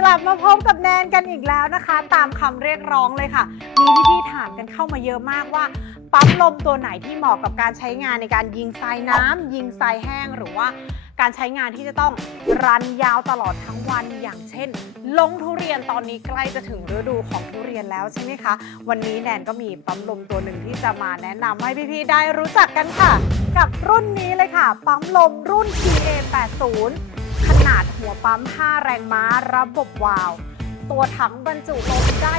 กลับมาพบกับแนนกันอีกแล้วนะคะ ตามคำเรียกร้องเลยค่ะ มีพี่ๆถามกันเข้ามาเยอะมากว่า ปั๊มลมตัวไหนที่เหมาะกับการใช้งานในการยิงทรายน้ำยิงทรายแห้งหรือว่าการใช้งานที่จะต้องรันยาวตลอดทั้งวันอย่างเช่น ลงทุเรียนตอนนี้ใกล้จะถึงฤดูของทุเรียนแล้วใช่ไหมคะ วันนี้แนนก็มีปั๊มลมตัวหนึ่งที่จะมาแนะนำให้พี่ๆได้รู้จักกันค่ะ กับรุ่นนี้เลยค่ะ ปั๊มลมรุ่น TA80 ขนาดหัวปั๊ม 5 แรงม้า ระบบวาล์วตัวถังบรรจุลมได้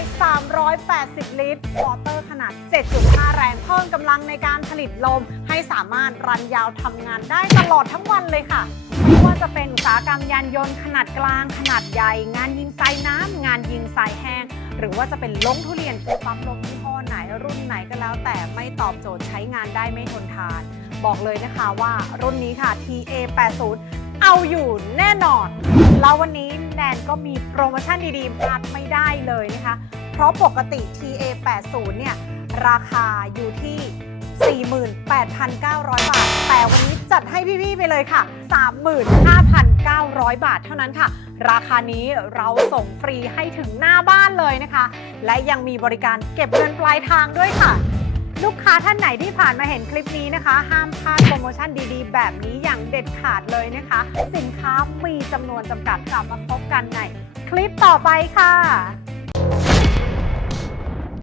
380 ลิตรมอเตอร์ขนาด 7.5 แรง เพิ่มกำลังในการผลิตลม ให้สามารถรันยาวทำงานได้ตลอดทั้งวันเลยค่ะไม่ว่าจะเป็นอุตสาหกรรมยานยนต์ขนาดกลาง ขนาดใหญ่ งานยิงทรายน้ำ งานยิงทรายแห้ง หรือว่าจะเป็นลงทุเรียนซื้อปั๊มลมยี่ห้อไหนรุ่นไหนก็แล้ว แต่ไม่ตอบโจทย์ใช้งานได้ไม่ทนทาน บอกเลยนะคะว่ารุ่นนี้ค่ะ TA80 เอาอยู่แน่นอน แล้ววันนี้แนนก็มีโปรโมชั่นดีๆพลาดไม่ได้เลยนะคะ เพราะปกติ TA80 เนี่ย ราคาอยู่ที่ 48,900 บาท แต่วันนี้จัดให้พี่ๆไปเลยค่ะ 35,900 บาทเท่านั้นค่ะ ราคานี้เราส่งฟรีให้ถึงหน้าบ้านเลยนะคะ และยังมีบริการเก็บเงินปลายทางด้วยค่ะ ลูกค้าท่านไหนที่ผ่านมาเห็นคลิปนี้นะคะ ห้ามพลาดโปรโมชั่นดีๆ แบบนี้อย่างเด็ดขาดเลยนะคะ สินค้ามีจำนวนจำกัดกลับมาพบกันในคลิปต่อไปค่ะ